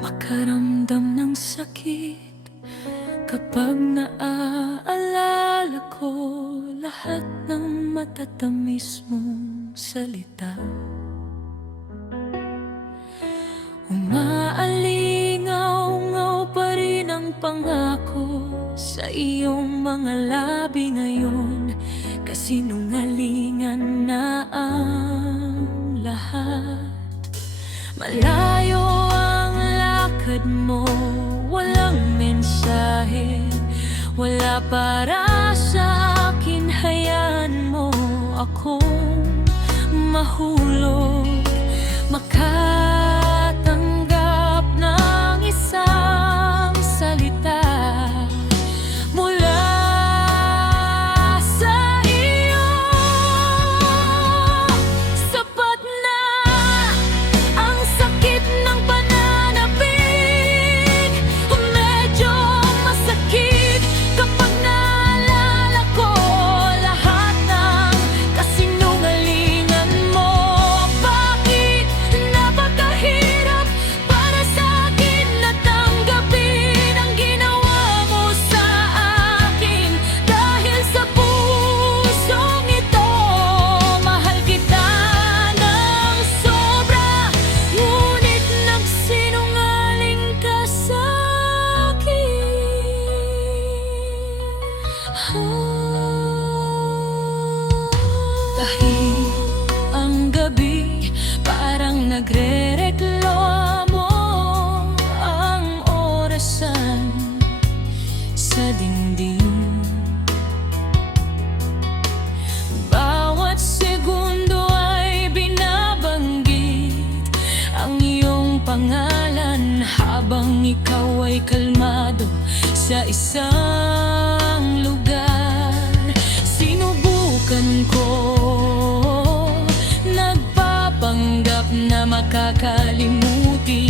Makaramdam ng sakit kapag naaalala ko lahat ng matatamis mong salita. Umaalingaw-ngaw pa rin ang pangako sa iyong mga labi ngayon, kasinungalingan na ang lahat. Malayo ang lakad mo, walang mensahe, wala para sa akin. Hayaan mo akong mahulog, makatanggap ng isang salita mula sa iyo. Sapat na ang sakit ng pananabik, medyo masakit kapag naalala ko lahat ng kasinungalingan mo. Bakit napakahirap para sa akin na tanggapin ang ginawa mo sa akin? Dahil sa pusong ito, mahal kita ng sobra, ngunit nagsinungaling ka sa Kahit ang gabi parang nagrereklamo, ang orasan sa dingding. Bawat segundo ay binabanggit ang iyong pangalan habang ikaw ay kalmado sa isang lugar. Sinubukan ko, nagpapanggap na makakalimutin